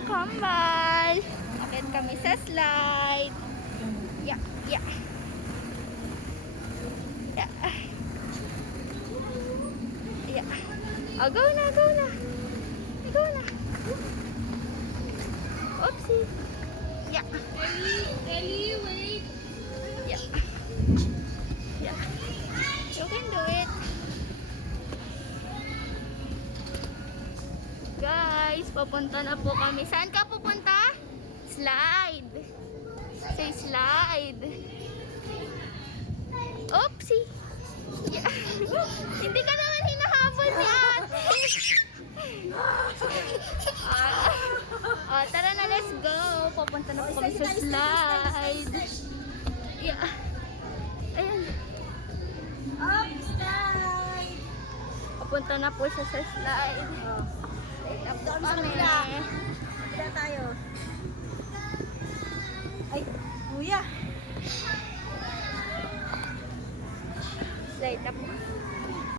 ng kambal. Akit kami sa slide. Yeah, yeah. Yeah. Yeah. Oh, go na, go na. Go na. Oopsie. Yeah. Ellie, wait. Yeah. Yeah. You can do it. Guys, papunta na po kami. Saan ka pupunta? Slide. Say slide. Oopsie. Yeah. Hindi ka naman hinahabol ni ate. Tara na, let's go. Papunta na po kami sa slide. Yeah. Ayan. Up, slide. Papunta na po siya sa slide. Up kami.